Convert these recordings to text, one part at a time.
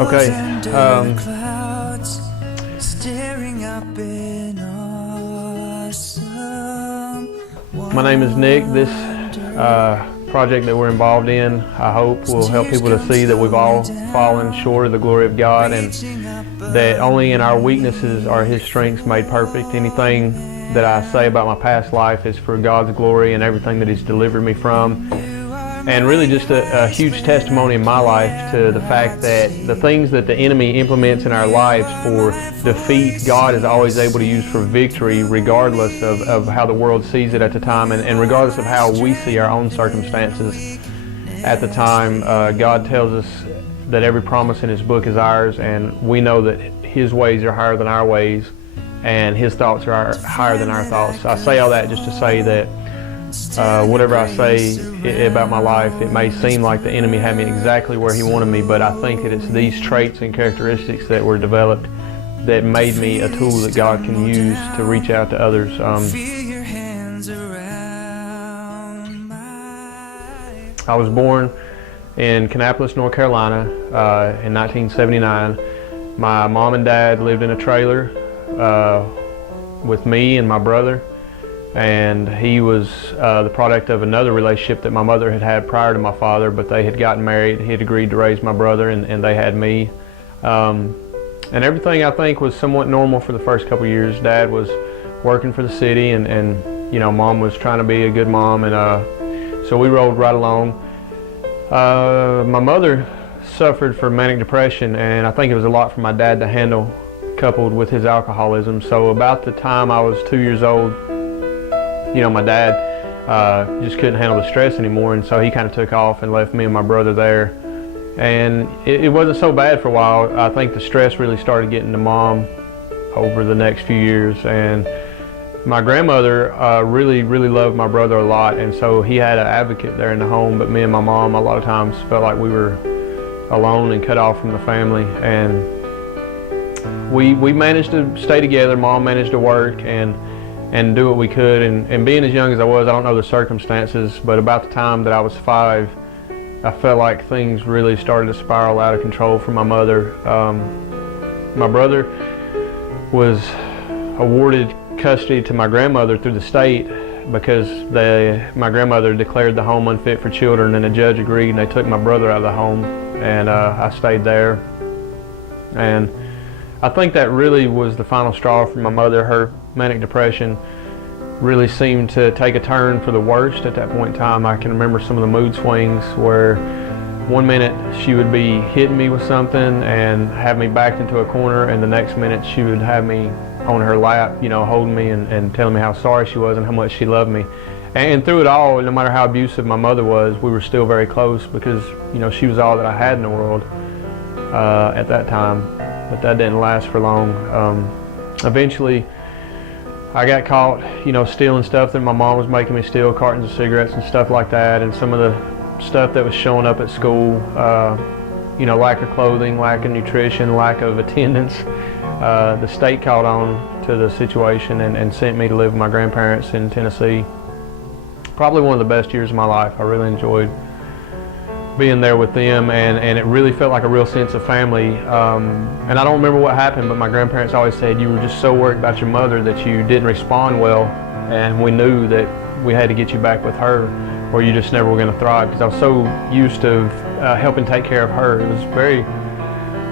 Okay. My name is Nick. This project that we're involved in, I hope will help people to see that we've all fallen short of the glory of God, and that only in our weaknesses are His strengths made perfect. Anything that I say about my past life is for God's glory and everything that He's delivered me from. And really just a huge testimony in my life to the fact that the things that the enemy implements in our lives for defeat, God is always able to use for victory, regardless of how the world sees it at the time, and regardless of how we see our own circumstances at the time. God tells us that every promise in His book is ours, and we know that His ways are higher than our ways, and His thoughts are higher than our thoughts. I say all that just to say that whatever I say about my life, it may seem like the enemy had me exactly where he wanted me, but I think that it's these traits and characteristics that were developed that made me a tool that God can use to reach out to others. I was born in Kannapolis, North Carolina in 1979. My mom and dad lived in a trailer with me and my brother. And he was the product of another relationship that my mother had had prior to my father, but they had gotten married. He had agreed to raise my brother, and they had me. And everything, I think, was somewhat normal for the first couple of years. Dad was working for the city, and you know, Mom was trying to be a good mom, and so we rolled right along. My mother suffered from manic depression, and I think it was a lot for my dad to handle, coupled with his alcoholism. So about the time I was 2 years old, you know, my dad just couldn't handle the stress anymore, and so he kind of took off and left me and my brother there. And it wasn't so bad for a while. I think the stress really started getting to Mom over the next few years, and my grandmother really loved my brother a lot, and so he had an advocate there in the home, but me and my mom a lot of times felt like we were alone and cut off from the family. And we managed to stay together. Mom managed to work and do what we could, and being as young as I was, I don't know the circumstances, but about the time that I was 5, I felt like things really started to spiral out of control for my mother. My brother was awarded custody to my grandmother through the state because my grandmother declared the home unfit for children, and the judge agreed, and they took my brother out of the home, and I stayed there. And I think that really was the final straw for my mother. Her manic depression really seemed to take a turn for the worst at that point in time. I can remember some of the mood swings where one minute she would be hitting me with something and have me backed into a corner, and the next minute she would have me on her lap, you know, holding me and telling me how sorry she was and how much she loved me. And through it all, no matter how abusive my mother was, we were still very close because, you know, she was all that I had in the world at that time. But that didn't last for long. Eventually, I got caught, you know, stealing stuff that my mom was making me steal, cartons of cigarettes and stuff like that, and some of the stuff that was showing up at school, you know, lack of clothing, lack of nutrition, lack of attendance. The state caught on to the situation and sent me to live with my grandparents in Tennessee. Probably one of the best years of my life. I really enjoyed being there with them, and it really felt like a real sense of family. And I don't remember what happened, but my grandparents always said you were just so worried about your mother that you didn't respond well, and we knew that we had to get you back with her or you just never were going to thrive, because I was so used to helping take care of her. It was a very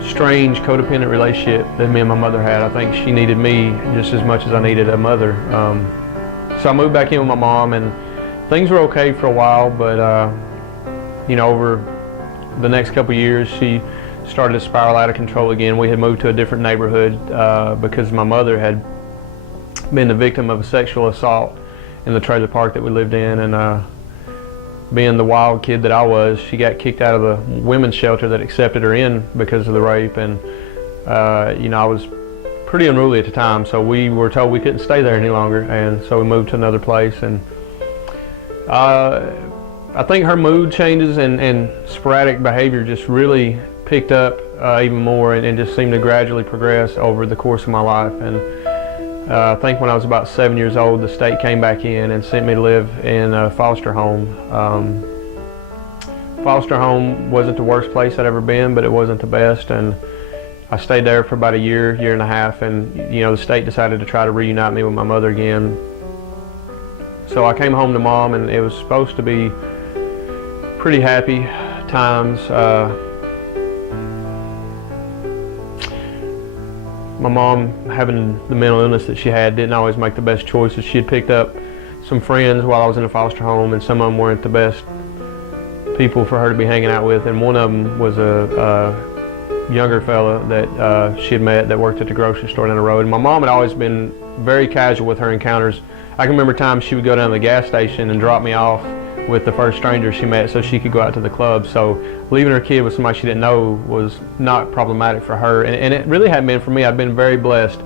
strange codependent relationship that me and my mother had. I think she needed me just as much as I needed a mother. So I moved back in with my mom, and things were okay for a while, but you know, over the next couple of years, she started to spiral out of control again. We had moved to a different neighborhood because my mother had been the victim of a sexual assault in the trailer park that we lived in, and being the wild kid that I was, she got kicked out of the women's shelter that accepted her in because of the rape. And you know, I was pretty unruly at the time, so we were told we couldn't stay there any longer, and so we moved to another place. And I think her mood changes and sporadic behavior just really picked up even more, and just seemed to gradually progress over the course of my life. And I think when I was about 7 years old, the state came back in and sent me to live in a foster home. foster home wasn't the worst place I'd ever been, but it wasn't the best, and I stayed there for about a year and a half, and the state decided to try to reunite me with my mother again. So I came home to Mom, and it was supposed to be pretty happy times. My mom, having the mental illness that she had, didn't always make the best choices. She had picked up some friends while I was in a foster home, and some of them weren't the best people for her to be hanging out with, and one of them was a younger fella that she had met that worked at the grocery store down the road. And my mom had always been very casual with her encounters. I can remember times she would go down to the gas station and drop me off with the first stranger she met so she could go out to the club. So leaving her kid with somebody she didn't know was not problematic for her, and it really hadn't been for me. I'd been very blessed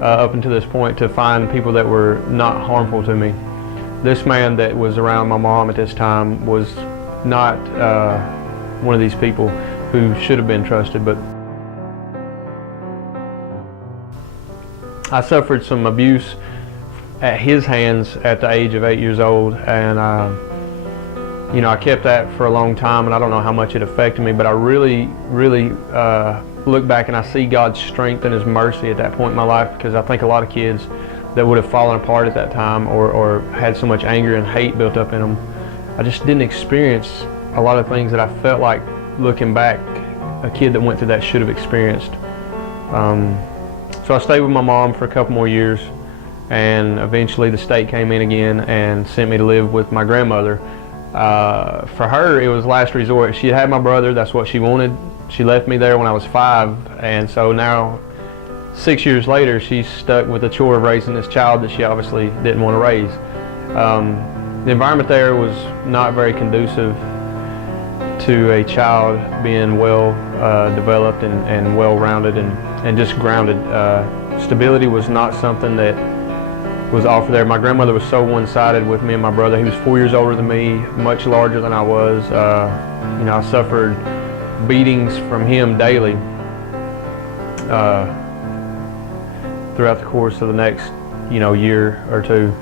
up until this point to find people that were not harmful to me. This man that was around my mom at this time was not one of these people who should have been trusted, but I suffered some abuse at his hands at the age of 8 years old, and I kept that for a long time, and I don't know how much it affected me, but I really look back and I see God's strength and His mercy at that point in my life, because I think a lot of kids that would have fallen apart at that time or had so much anger and hate built up in them, I just didn't experience a lot of things that I felt like, looking back, a kid that went through that should have experienced. So I stayed with my mom for a couple more years, and eventually the state came in again and sent me to live with my grandmother. For her, it was last resort. She had my brother, that's what she wanted. She left me there when I was 5, and so now 6 years later she's stuck with the chore of raising this child that she obviously didn't want to raise. The environment there was not very conducive to a child being well developed and well-rounded and just grounded. Stability was not something that was offered there. My grandmother was so one-sided with me and my brother. He was 4 years older than me, much larger than I was. I suffered beatings from him daily throughout the course of the next year or two.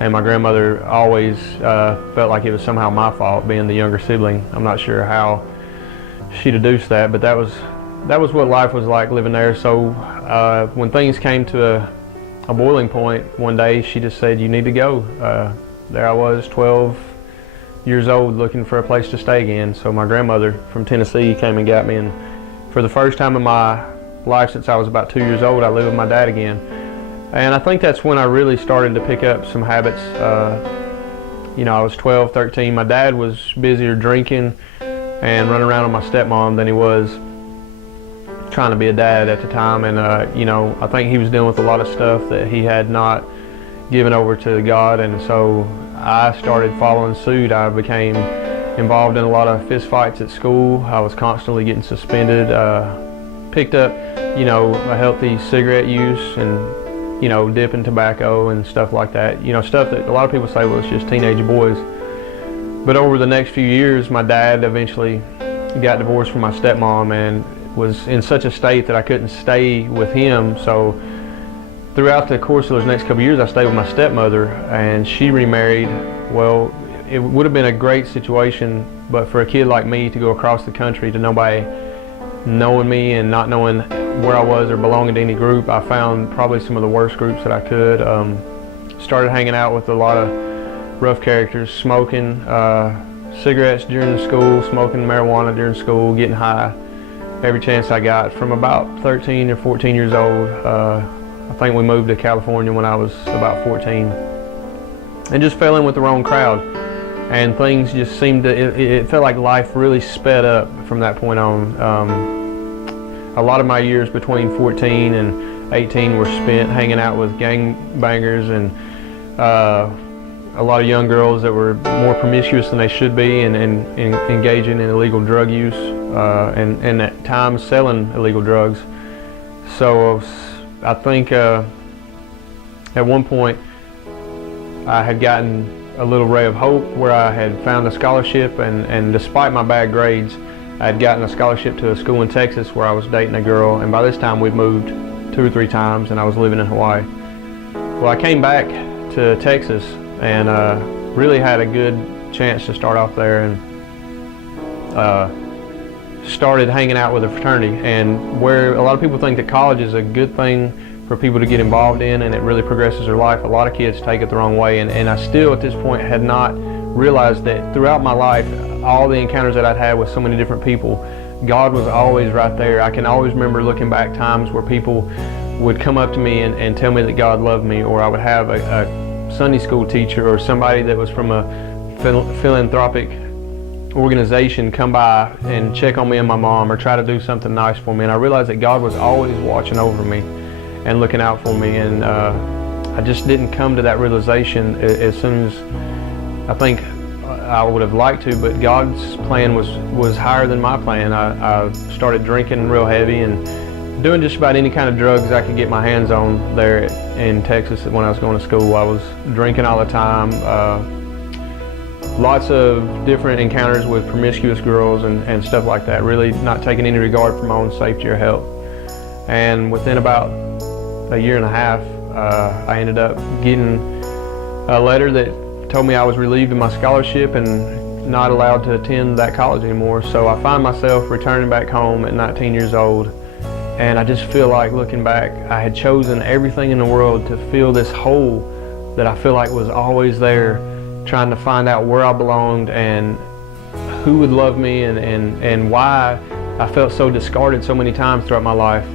And my grandmother always felt like it was somehow my fault, being the younger sibling. I'm not sure how she deduced that, but that was what life was like living there. So when things came to a boiling point one day, she just said, "You need to go." There I was, 12 years old, looking for a place to stay again. So my grandmother from Tennessee came and got me, and for the first time in my life since I was about 2 years old, I lived with my dad again. And I think that's when I really started to pick up some habits. I was 12, 13. My dad was busier drinking and running around with my stepmom than he was trying to be a dad at the time. And I think he was dealing with a lot of stuff that he had not given over to God, and so I started following suit. I became involved in a lot of fist fights at school. I was constantly getting suspended. Picked up a healthy cigarette use and dipping tobacco and stuff like that. Stuff that a lot of people say, well, it's just teenage boys. But over the next few years, my dad eventually got divorced from my stepmom and was in such a state that I couldn't stay with him. So throughout the course of those next couple of years, I stayed with my stepmother, and she remarried. Well, it would have been a great situation, but for a kid like me to go across the country to nobody knowing me and not knowing where I was or belonging to any group, I found probably some of the worst groups that I could. Started hanging out with a lot of rough characters, smoking cigarettes during the school, smoking marijuana during school, getting high every chance I got. From about 13 or 14 years old, I think we moved to California when I was about 14, and just fell in with the wrong crowd. And things just seemed to, it felt like life really sped up from that point on. A lot of my years between 14 and 18 were spent hanging out with gangbangers and a lot of young girls that were more promiscuous than they should be, and engaging in illegal drug use and at times selling illegal drugs. So I think at one point I had gotten a little ray of hope where I had found a scholarship, and despite my bad grades, I had gotten a scholarship to a school in Texas where I was dating a girl, and by this time we'd moved 2 or 3 times and I was living in Hawaii. Well, I came back to Texas and really had a good chance to start off there, and started hanging out with a fraternity. And where a lot of people think that college is a good thing for people to get involved in and it really progresses their life, a lot of kids take it the wrong way. And I still at this point had not realized that throughout my life, all the encounters that I'd had with so many different people, God was always right there. I can always remember looking back times where people would come up to me and tell me that God loved me, or I would have a Sunday school teacher or somebody that was from a philanthropic organization come by and check on me and my mom or try to do something nice for me. And I realized that God was always watching over me and looking out for me. And I just didn't come to that realization as soon as I think I would have liked to, but God's plan was higher than my plan. I started drinking real heavy and doing just about any kind of drugs I could get my hands on there in Texas when I was going to school. I was drinking all the time. Lots of different encounters with promiscuous girls and stuff like that, really not taking any regard for my own safety or health. And within about a year and a half, I ended up getting a letter that told me I was relieved of my scholarship and not allowed to attend that college anymore. So I find myself returning back home at 19 years old, and I just feel like, looking back, I had chosen everything in the world to fill this hole that I feel like was always there, trying to find out where I belonged and who would love me and why I felt so discarded so many times throughout my life.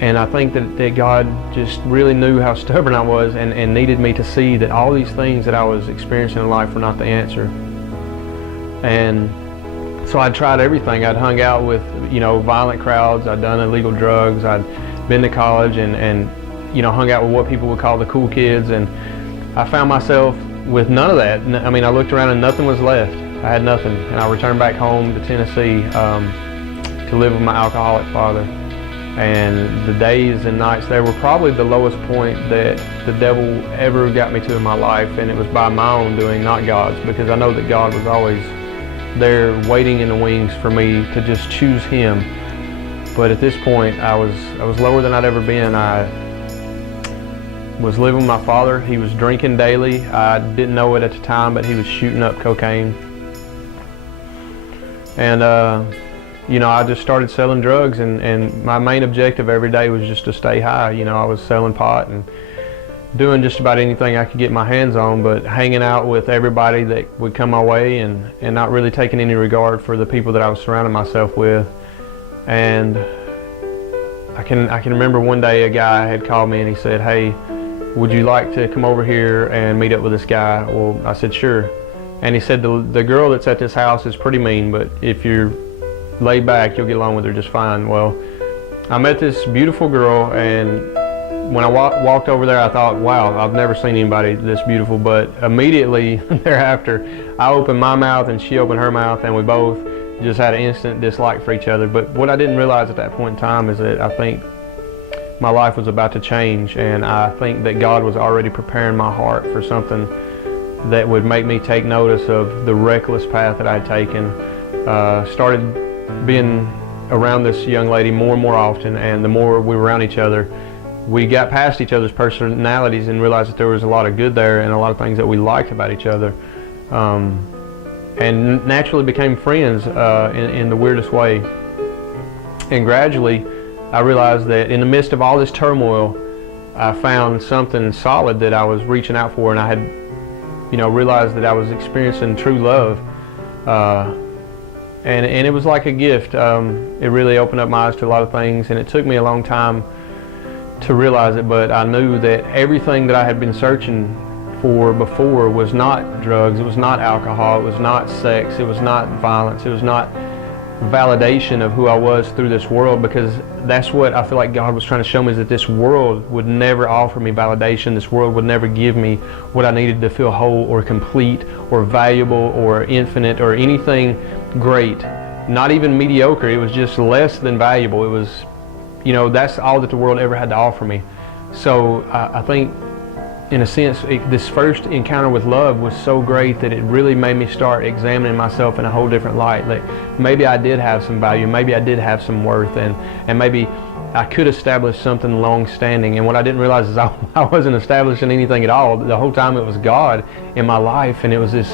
And I think that God just really knew how stubborn I was and needed me to see that all these things that I was experiencing in life were not the answer. And so I'd tried everything. I'd hung out with, violent crowds. I'd done illegal drugs. I'd been to college and hung out with what people would call the cool kids. And I found myself with none of that. I mean, I looked around and nothing was left. I had nothing. And I returned back home to Tennessee to live with my alcoholic father. And the days and nights there were probably the lowest point that the devil ever got me to in my life, and it was by my own doing, not God's, because I know that God was always there waiting in the wings for me to just choose Him. But at this point, I was lower than I'd ever been. I was living with my father. He was drinking daily. I didn't know it at the time, but he was shooting up cocaine. And I just started selling drugs, and my main objective every day was just to stay high. I was selling pot and doing just about anything I could get my hands on, but hanging out with everybody that would come my way and not really taking any regard for the people that I was surrounding myself with. And I can remember one day a guy had called me and he said, "Hey, would you like to come over here and meet up with this guy?" Well, I said, "Sure." And he said, the girl that's at this house is pretty mean, but if you're laid back, you'll get along with her just fine. Well, I met this beautiful girl, and when I walked over there, I thought, wow, I've never seen anybody this beautiful. But immediately thereafter, I opened my mouth and she opened her mouth, and we both just had an instant dislike for each other. But what I didn't realize at that point in time is that I think my life was about to change, and I think that God was already preparing my heart for something that would make me take notice of the reckless path that I had taken. Started being around this young lady more and more often, and the more we were around each other, we got past each other's personalities and realized that there was a lot of good there and a lot of things that we liked about each other, and naturally became friends in the weirdest way. And gradually I realized that in the midst of all this turmoil, I found something solid that I was reaching out for, and I had realized that I was experiencing true love, and it was like a gift. It really opened up my eyes to a lot of things, and it took me a long time to realize it, but I knew that everything that I had been searching for before was not drugs, it was not alcohol, it was not sex, it was not violence, it was not validation of who I was through this world, because that's what I feel like God was trying to show me, is that this world would never offer me validation. This world would never give me what I needed to feel whole or complete or valuable or infinite or anything great, not even mediocre. It was just less than valuable. It was, that's all that the world ever had to offer me. So I think, in a sense, this first encounter with love was so great that it really made me start examining myself in a whole different light. Like, maybe I did have some value, maybe I did have some worth, and maybe I could establish something long-standing. And what I didn't realize is I wasn't establishing anything at all. The whole time it was God in my life, and it was this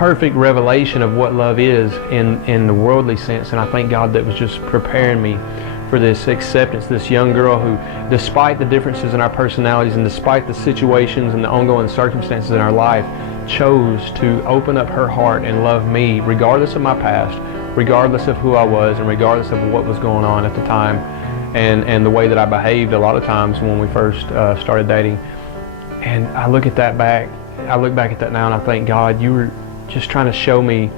perfect revelation of what love is in the worldly sense. And I thank God that was just preparing me for this acceptance, this young girl who, despite the differences in our personalities and despite the situations and the ongoing circumstances in our life, chose to open up her heart and love me regardless of my past, regardless of who I was, and regardless of what was going on at the time, and the way that I behaved a lot of times when we first started dating. And I look back at that now, and I thank God you were just trying to show me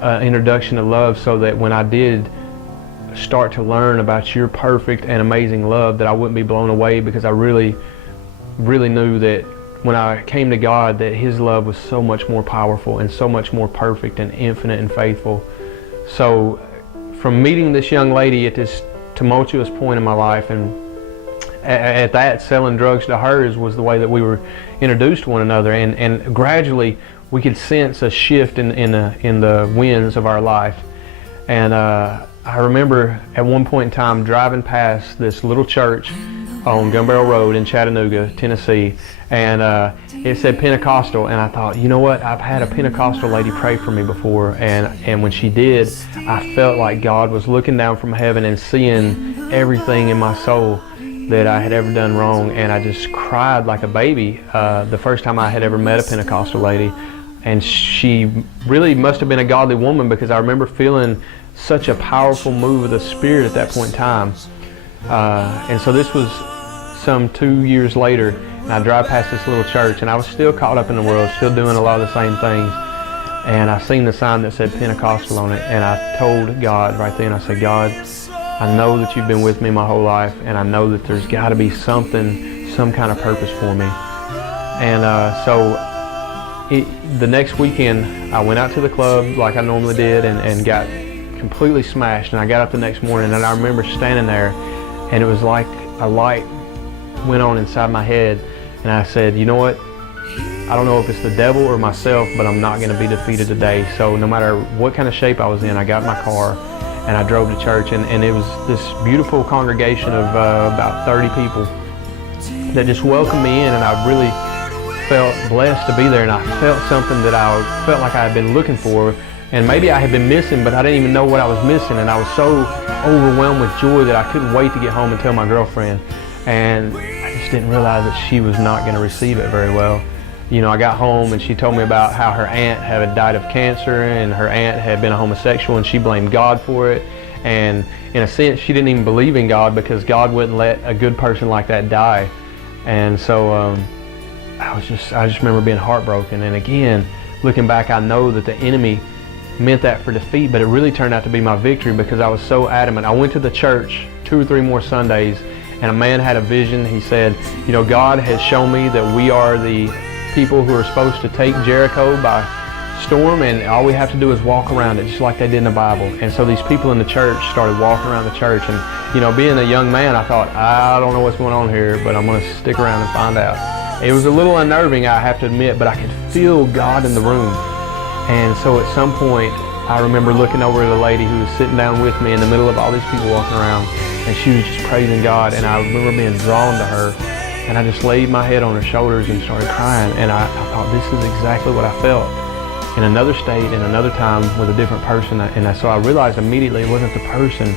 an introduction to love, so that when I did start to learn about your perfect and amazing love, that I wouldn't be blown away, because I really knew that when I came to God, that His love was so much more powerful and so much more perfect and infinite and faithful. So from meeting this young lady at this tumultuous point in my life, and at that, selling drugs to hers was the way that we were introduced to one another, and gradually we could sense a shift in the winds of our life. And I remember at one point in time driving past this little church on Gun Barrel Road in Chattanooga, Tennessee, and it said Pentecostal, and I thought, you know what, I've had a Pentecostal lady pray for me before, and when she did, I felt like God was looking down from heaven and seeing everything in my soul that I had ever done wrong, and I just cried like a baby the first time I had ever met a Pentecostal lady. And she really must have been a godly woman, because I remember feeling such a powerful move of the Spirit at that point in time. And so this was some 2 years later, and I drive past this little church, and I was still caught up in the world, still doing a lot of the same things. And I seen the sign that said Pentecostal on it, and I told God right then, I said, God, I know that you've been with me my whole life, and I know that there's got to be something, some kind of purpose for me. And the next weekend, I went out to the club like I normally did, and got completely smashed. And I got up the next morning, and I remember standing there, and it was like a light went on inside my head, and I said, you know what, I don't know if it's the devil or myself, but I'm not going to be defeated today. So no matter what kind of shape I was in, I got in my car and I drove to church, and it was this beautiful congregation of about 30 people that just welcomed me in, and I really felt blessed to be there, and I felt something that I felt like I had been looking for, and maybe I had been missing, but I didn't even know what I was missing. And I was so overwhelmed with joy that I couldn't wait to get home and tell my girlfriend, and I just didn't realize that she was not going to receive it very well. You know, I got home and she told me about how her aunt had died of cancer, and her aunt had been a homosexual, and she blamed God for it. And in a sense, she didn't even believe in God, because God wouldn't let a good person like that die. And so I just remember being heartbroken. And again, looking back, I know that the enemy meant that for defeat, but it really turned out to be my victory, because I was so adamant. I went to the church 2 or 3 more Sundays, and a man had a vision. He said, you know, God has shown me that we are the people who are supposed to take Jericho by storm, and all we have to do is walk around it, just like they did in the Bible. And so these people in the church started walking around the church, and you know, being a young man, I thought, I don't know what's going on here, but I'm going to stick around and find out. It was a little unnerving, I have to admit, but I could feel God in the room. And so at some point, I remember looking over at a lady who was sitting down with me in the middle of all these people walking around, and she was just praising God, and I remember being drawn to her, and I just laid my head on her shoulders and started crying. And I thought, this is exactly what I felt in another state, in another time, with a different person. And so I realized immediately it wasn't the person,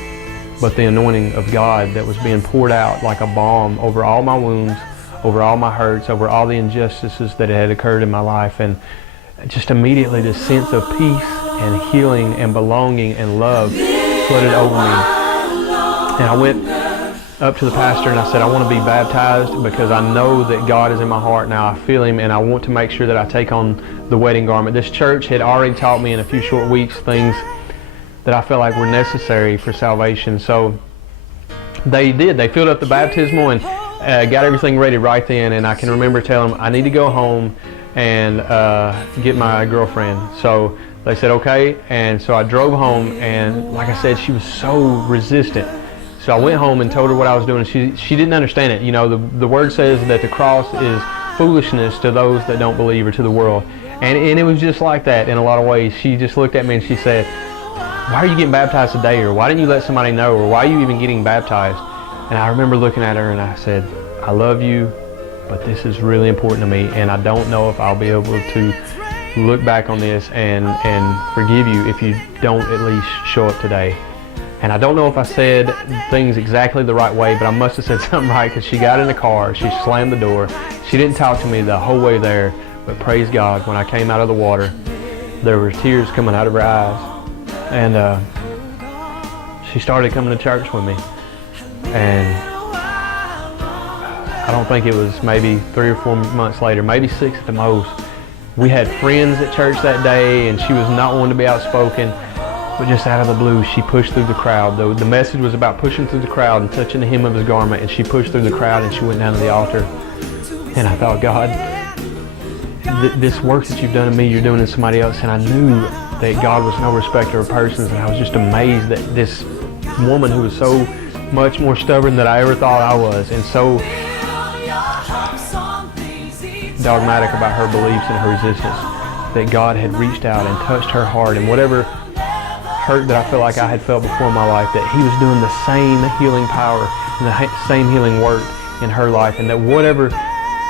but the anointing of God that was being poured out like a balm over all my wounds, over all my hurts, over all the injustices that had occurred in my life. And just immediately this sense of peace and healing and belonging and love flooded over me. And I went up to the pastor and I said, I want to be baptized, because I know that God is in my heart now. I feel Him, and I want to make sure that I take on the wedding garment. This church had already taught me in a few short weeks things that I felt like were necessary for salvation. So they did. They filled up the baptismal and got everything ready right then. And I can remember telling them, I need to go home and get my girlfriend. So they said, okay. And so I drove home, and like I said, she was so resistant. So I went home and told her what I was doing. She didn't understand it. You know, the word says that the cross is foolishness to those that don't believe, or to the world. And it was just like that in a lot of ways. She just looked at me and she said, why are you getting baptized today? Or why didn't you let somebody know? Or why are you even getting baptized? And I remember looking at her and I said, I love you, but this is really important to me, and I don't know if I'll be able to look back on this and forgive you if you don't at least show up today. And I don't know if I said things exactly the right way, but I must have said something right, because she got in the car, she slammed the door. She didn't talk to me the whole way there, but praise God, when I came out of the water, there were tears coming out of her eyes. And she started coming to church with me. And I don't think it was maybe 3 or 4 months later, maybe 6 at the most. We had friends at church that day, and she was not one to be outspoken, but just out of the blue, she pushed through the crowd. The message was about pushing through the crowd and touching the hem of his garment, and she pushed through the crowd and she went down to the altar. And I thought, God, this work that you've done in me, you're doing in somebody else. And I knew that God was no respecter of persons, and I was just amazed that this woman who was so much more stubborn than I ever thought I was, and so dogmatic about her beliefs and her resistance, that God had reached out and touched her heart, and whatever hurt that I felt like I had felt before in my life, that he was doing the same healing power and the same healing work in her life, and that whatever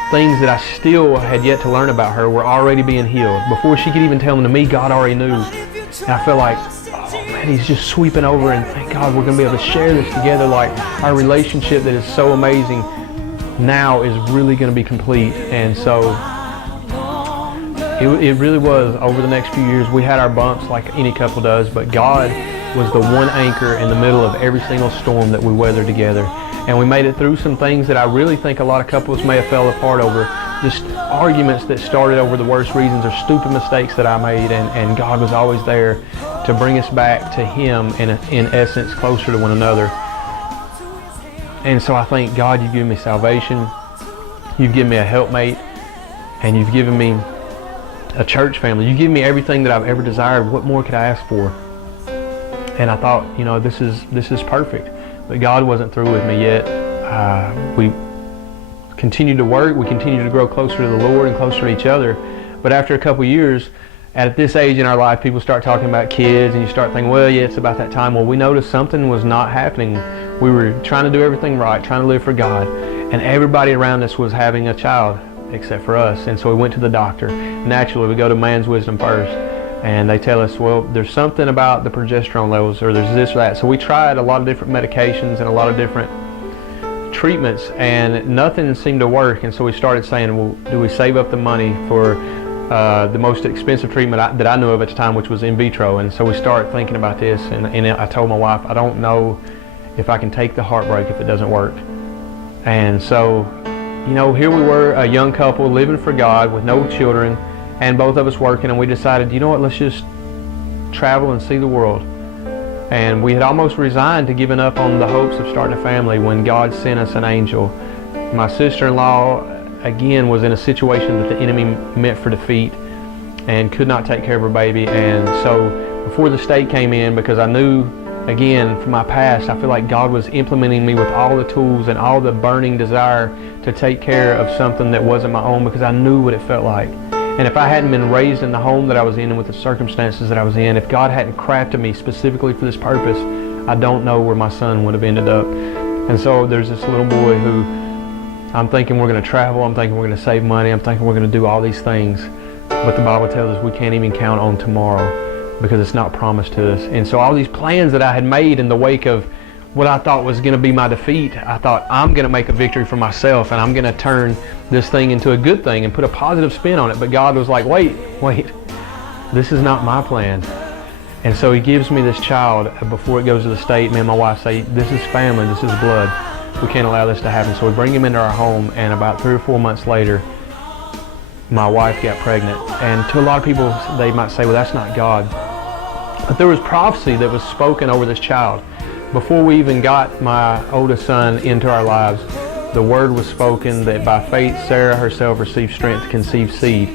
things that I still had yet to learn about her were already being healed. Before she could even tell them to me, God already knew. And I felt like, oh man, he's just sweeping over, and thank God we're going to be able to share this together. Like, our relationship that is so amazing now is really going to be complete. And so it really was. Over the next few years, we had our bumps like any couple does, but God was the one anchor in the middle of every single storm that we weathered together. And we made it through some things that I really think a lot of couples may have fell apart over. Just arguments that started over the worst reasons, or stupid mistakes that I made, and God was always there to bring us back to Him, in essence, closer to one another. And so I thank God you've given me salvation, you've given me a helpmate, and you've given me a church family. You've given me everything that I've ever desired. What more could I ask for? And I thought, you know, this is perfect. But God wasn't through with me yet. We continued to work. We continued to grow closer to the Lord and closer to each other. But after a couple years, at this age in our life, people start talking about kids, and you start thinking, well, yeah, it's about that time. Well, we noticed something was not happening. We were trying to do everything right, trying to live for God, and everybody around us was having a child except for us. And so we went to the doctor. Naturally, we go to man's wisdom first, and they tell us, well, there's something about the progesterone levels, or there's this or that. So we tried a lot of different medications and a lot of different treatments, and nothing seemed to work. And so we started saying, well, do we save up the money for the most expensive treatment that I knew of at the time, which was in vitro? And so we started thinking about this, and I told my wife, I don't know if I can take the heartbreak if it doesn't work. And so, you know, here we were, a young couple living for God with no children, and both of us working, and we decided, you know what, let's just travel and see the world. And we had almost resigned to giving up on the hopes of starting a family when God sent us an angel. My sister-in-law, again, was in a situation that the enemy meant for defeat and could not take care of her baby. And so before the state came in, because I knew, again, from my past, I feel like God was implementing me with all the tools and all the burning desire to take care of something that wasn't my own, because I knew what it felt like. And if I hadn't been raised in the home that I was in and with the circumstances that I was in, if God hadn't crafted me specifically for this purpose, I don't know where my son would have ended up. And so there's this little boy who I'm thinking we're going to travel, I'm thinking we're going to save money, I'm thinking we're going to do all these things. But the Bible tells us we can't even count on tomorrow because it's not promised to us. And so all these plans that I had made in the wake of what I thought was going to be my defeat, I thought, I'm going to make a victory for myself, and I'm going to turn this thing into a good thing and put a positive spin on it. But God was like, wait, this is not my plan. And so He gives me this child before it goes to the state. Me and my wife say, this is family, this is blood. We can't allow this to happen. So we bring him into our home, and about 3 or 4 months later, my wife got pregnant. And to a lot of people, they might say, well, that's not God. But there was prophecy that was spoken over this child. Before we even got my oldest son into our lives, the word was spoken that by faith Sarah herself received strength to conceive seed.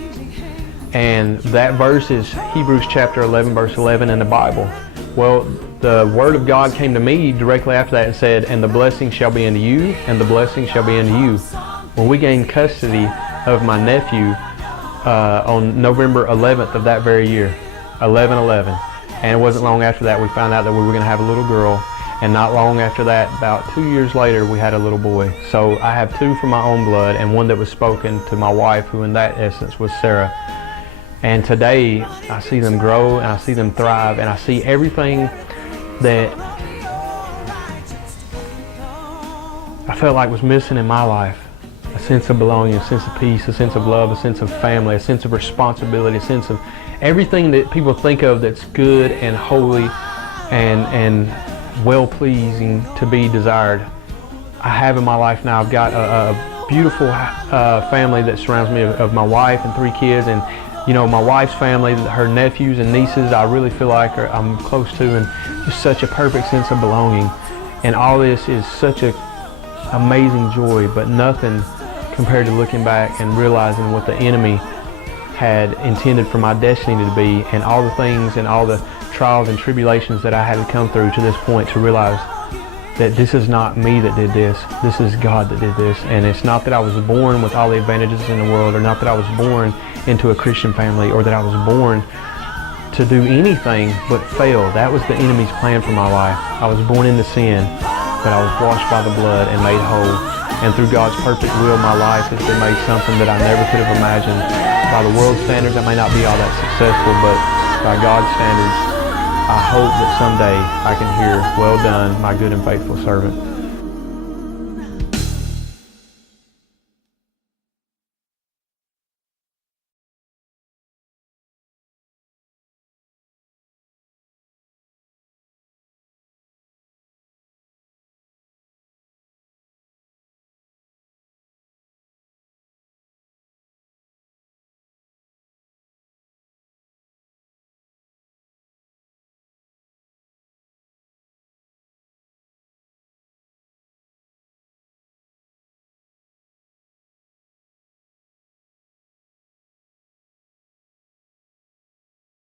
And that verse is Hebrews chapter 11, verse 11 in the Bible. Well, the word of God came to me directly after that and said, and the blessing shall be unto you, and the blessing shall be unto you. Well, we gained custody of my nephew on November 11th of that very year, 11/11. And it wasn't long after that we found out that we were going to have a little girl. And not long after that, about 2 years later, we had a little boy. So I have 2 from my own blood, and one that was spoken to my wife, who in that essence was Sarah. And today, I see them grow, and I see them thrive, and I see everything that I felt like was missing in my life. A sense of belonging, a sense of peace, a sense of love, a sense of family, a sense of responsibility, a sense of everything that people think of that's good and holy and well-pleasing to be desired. I have in my life now. I've got a beautiful family that surrounds me of my wife and 3 kids, and you know, my wife's family, her nephews and nieces, I really feel like I'm close to, and just such a perfect sense of belonging. And all this is such a amazing joy, but nothing compared to looking back and realizing what the enemy had intended for my destiny to be, and all the things and all the trials and tribulations that I had to come through to this point to realize that this is not me that did this. This is God that did this. And it's not that I was born with all the advantages in the world, or not that I was born into a Christian family, or that I was born to do anything but fail. That was the enemy's plan for my life. I was born into sin, but I was washed by the blood and made whole. And through God's perfect will, my life has been made something that I never could have imagined. By the world's standards, I may not be all that successful, but by God's standards, I hope that someday I can hear, "Well done, my good and faithful servant."